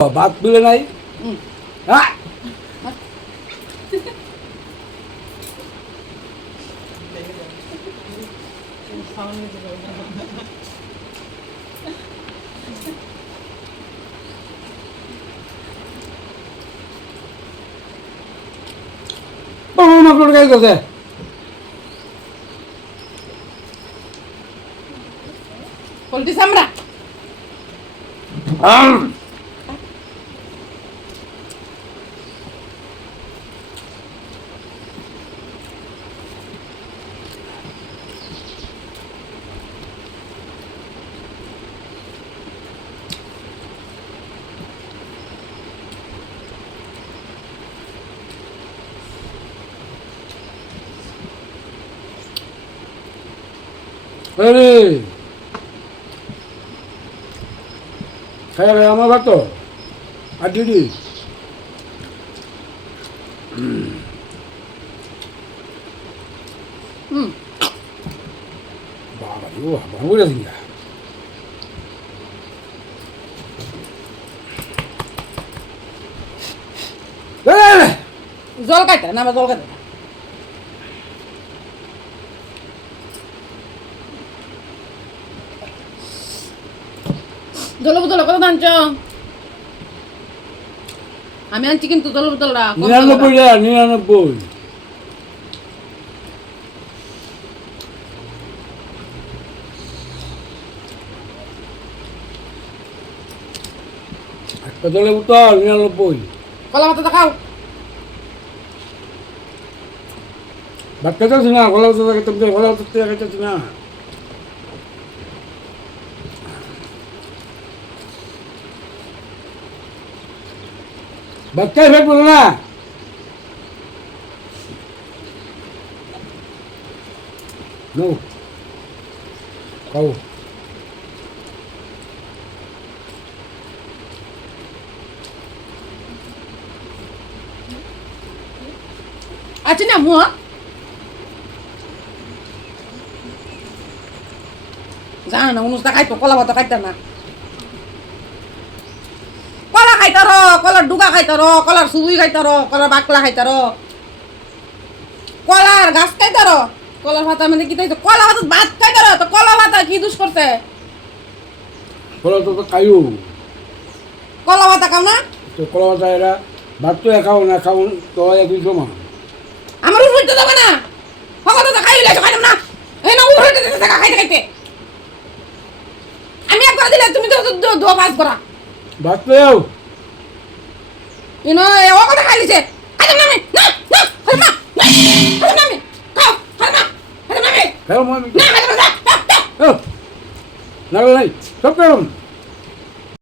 ভাত তুলে নাই হ্যাঁ বাবা করে গাইতেছে পোল্ট্রি চামড়া আরে খাই আমার ভাত আর দিদি বাবা ও ভালো করে দিন জল খাইতে না জল খাইতে জল বোতল কত আনছ আমি আনছি কিন্তু জল বোতলটা 99 একটা জলে বোতল 99 কলা মাথা খাও ভাত খাইতেছি না গলা তো খাইতে গলা তো খাইতেছি না ভাত খাই ফেট বলো না নো খাও আছে না মুয়া জানো না অনুষ্ঠান খাইতো কলা ভাত খাইতে না কলা খাইতার কলার ডুগা খাইতার কলার সুবুই খাইতার কলার বাকলা খাইতার কলার গাছ খাইতার কলার ভাতা মানে কি তাইতো কলা ভাত ভাত খাইতার তো কলা ভাতা কি দুষ করছে কলা তো খাইও কলা ভাতা খাও না তো কলা ভাতা এরা ভাত তো খাও না খাও তো একই সমান আমার উপর তো যাবে না হকত তো খাই লাইছো খাইতাম না এই না উপর হইতে থাকা খাইতে খাইতে আমি একবার দিলে তুমি তো দো পাঁচ করা ভাত পেও ইনো এ ও কথা খাইলিছে খাইতাম না আমি না না খাইতাম না খাইতাম না আমি খাও খাইতাম না খাইতাম না আমি খাও আমি না খাইতাম না না নাই সব